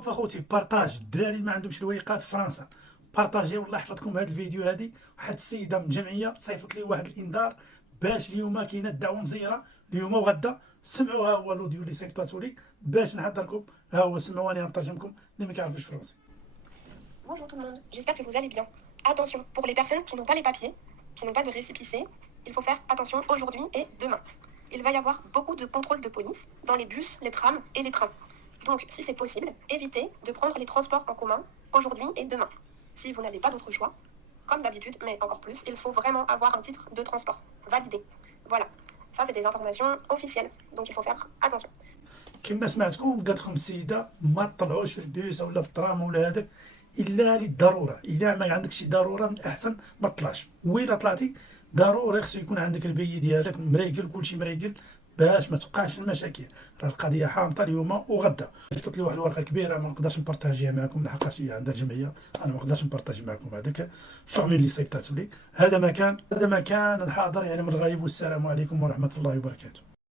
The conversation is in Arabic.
فاخوتي بارطاج الدراري اللي ما عندهمش الويقات في فرنسا، بارطاجي والله يحفظكم هذا الفيديو. هذه واحد السيده من الجمعيه صيفط لي واحد الانذار باش اليوم كاينه الدعوه مزيره اليوم وغدا. سمعوا ها هو الاوديو اللي صيفطاتو لي باش نحضركم. ها هو سمعوني نترجمكم اللي ما كيعرفوش فرنسي. Bonjour tout le monde, j'espère que vous allez bien. Attention, pour les personnes qui n'ont pas les papiers, qui n'ont pas de récépissé, il faut faire attention aujourd'hui et demain. Il va y avoir beaucoup de contrôles de police dans les bus, les trams et les trains. Donc, si c'est possible, évitez de prendre les transports en commun aujourd'hui et demain. Si vous n'avez pas d'autre choix, comme d'habitude, mais encore plus, il faut vraiment avoir un titre de transport validé. Voilà, ça c'est des informations officielles, donc il faut faire attention. كما سمعتكم قالت لكم السيده ما تطلعوش في البيس ولا في الترام ولا هذاك الا للضروره. الا ما عندكش شي ضروره من الاحسن ما تطلعش، وإلا طلعتي ضروري خصو يكون عندك البي ديالك مريقل، كلشي مريقل باش ما توقعش المشاكل. راه القضيه حامضه اليوم وغدا. شفت لي واحد الورقه كبيره ما نقدرش نبارطاجيها معكم لحقاش هي عندها الجمعيه، انا ما نقدرش نبارطاجي معكم هذاك الفورميل اللي صيفطاتو لي. هذا مكان الحاضر يعني من الغايب، والسلام عليكم ورحمه الله وبركاته.